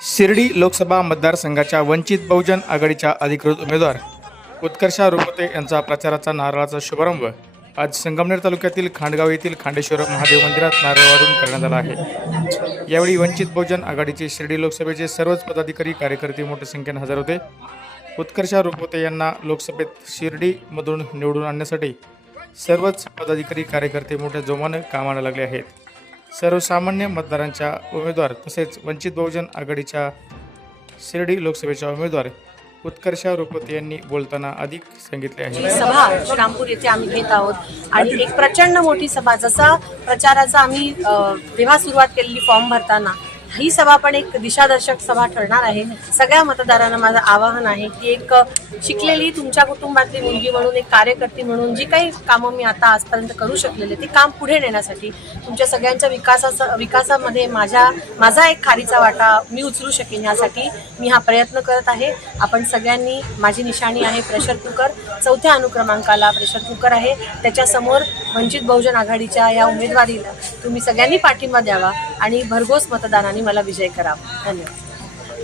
शिर्डी लोकसभा मतदारसंघाच्या वंचित बहुजन आघाडीच्या अधिकृत उमेदवार उत्कर्षा रुपते यांचा प्रचाराचा नारळाचा शुभारंभ आज संगमनेर तालुक्यातील खांडगाव येथील खांडेश्वर महादेव मंदिरात नारळ वाढून करण्यात आला आहे. यावेळी वंचित बहुजन आघाडीचे शिर्डी लोकसभेचे सर्वच पदाधिकारी कार्यकर्ते मोठ्या संख्येने हजर होते. उत्कर्षा रुपते यांना लोकसभेत शिर्डीमधून निवडून आणण्यासाठी सर्वच पदाधिकारी कार्यकर्ते मोठ्या जोमानं कामाला लागले आहेत. सर्वसामान्य मतदारांच्या उमेदवार तसेच वंचित बहुजन आघाडीच्या शिर्डी लोकसभेच्या उमेदवार उत्कर्षा रुपते यांनी बोलताना अधिक सांगितले आहे. सभा श्रीरामपूर येथे आम्ही घेत आहोत. आणि एक प्रचंड मोठी सभा जसा प्रचाराचा आम्ही तेव्हा सुरुवात केलेली फॉर्म भरताना ही सभा पण एक दिशादर्शक सभा ठरणार आहे. सगळ्या मतदारांना माझं आवाहन आहे की एक शिकलेली तुमच्या कुटुंबातली मुलगी म्हणून एक कार्यकर्ती म्हणून जी काही कामं मी आता आजपर्यंत करू शकलेले ते काम पुढे नेण्यासाठी तुमच्या सगळ्यांच्या विकासाचा विकासामध्ये माझ्या माझा एक खारीचा वाटा मी उचलू शकेन यासाठी मी हा प्रयत्न करत आहे. आपण सगळ्यांनी माझी निशाणी आहे प्रेशर कुकर. चौथ्या अनुक्रमांकाला प्रेशर कुकर आहे. त्याच्यासमोर वंचित बहुजन आघाडीच्या या उमेदवारीला तुम्ही सगळ्यांनी पाठिंबा द्यावा आणि भरघोस मतदानाने मला विजय करावा धन्यवाद.